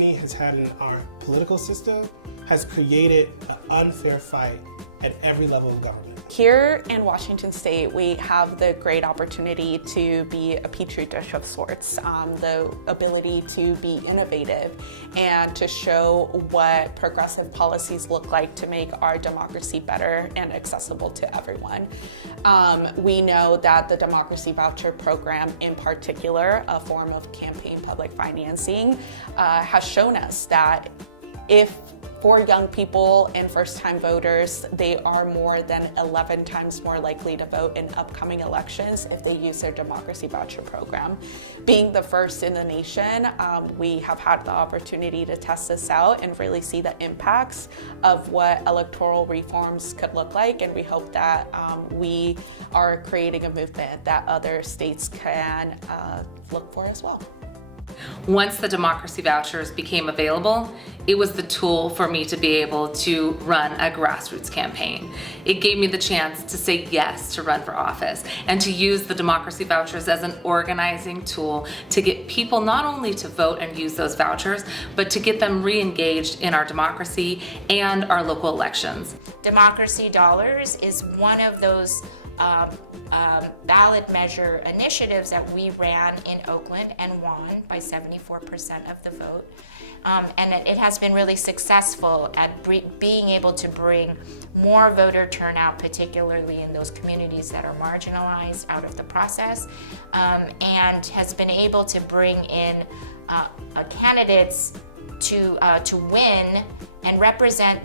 tyranny has had in our political system has created an unfair fight at every level of government. Here in Washington State, we have the great opportunity to be a petri dish of sorts, the ability to be innovative and to show what progressive policies look like to make our democracy better and accessible to everyone. We know that the Democracy Voucher Program in particular, a form of campaign public financing, has shown us that if for young people and first-time voters, they are more than 11 times more likely to vote in upcoming elections if they use their Democracy Voucher Program. Being the first in the nation, we have had the opportunity to test this out and really see the impacts of what electoral reforms could look like, and we hope that we are creating a movement that other states can look for as well. Once the democracy vouchers became available, it was the tool for me to be able to run a grassroots campaign. It gave me the chance to say yes to run for office and to use the democracy vouchers as an organizing tool to get people not only to vote and use those vouchers, but to get them re-engaged in our democracy and our local elections. Democracy Dollars is one of those ballot measure initiatives that we ran in Oakland and won by 74% of the vote. And it has been really successful at being able to bring more voter turnout, particularly in those communities that are marginalized, out of the process, and has been able to bring in candidates to win and represent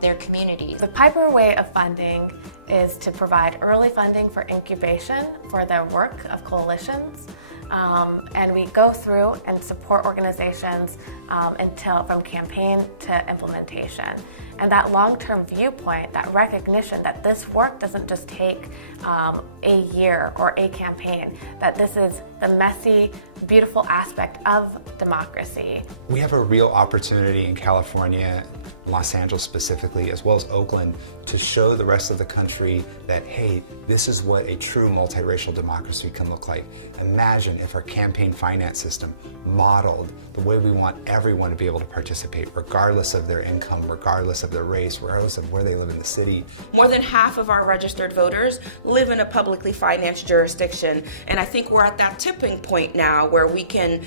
their communities. The Piper way of funding is to provide early funding for incubation for their work of coalitions. And we go through and support organizations from campaign to implementation. And that long-term viewpoint, that recognition that this work doesn't just take a year or a campaign, that this is the messy, beautiful aspect of democracy. We have a real opportunity in California, Los Angeles specifically, as well as Oakland, to show the rest of the country that, hey, this is what a true multiracial democracy can look like. Imagine if our campaign finance system modeled the way we want everyone to be able to participate, regardless of their income, regardless of their race, regardless of where they live in the city. More than half of our registered voters live in a publicly financed jurisdiction, and I think we're at that tipping point now where we can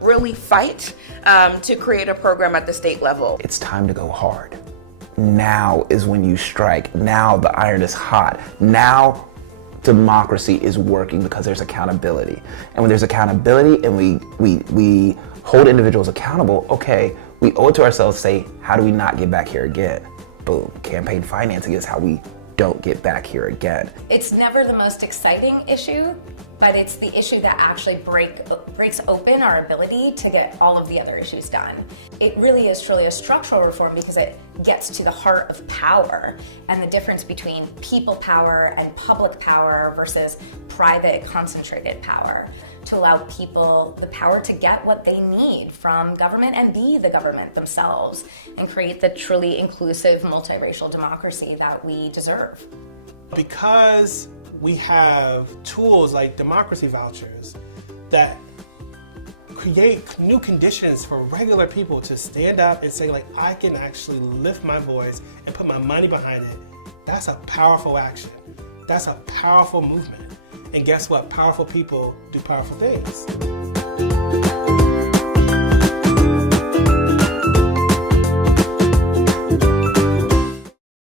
really fight to create a program at the state level. It's time to go hard. Now is when you strike. Now the iron is hot. Now democracy is working because there's accountability. And when there's accountability and we hold individuals accountable, okay, we owe it to ourselves to say, how do we not get back here again? Boom, campaign financing is how we don't get back here again. It's never the most exciting issue, but it's the issue that actually breaks open our ability to get all of the other issues done. It really is truly a structural reform because it gets to the heart of power and the difference between people power and public power versus private concentrated power, to allow people the power to get what they need from government and be the government themselves and create the truly inclusive multiracial democracy that we deserve. Because we have tools like democracy vouchers that create new conditions for regular people to stand up and say, like, I can actually lift my voice and put my money behind it. That's a powerful action. That's a powerful movement. And guess what? Powerful people do powerful things.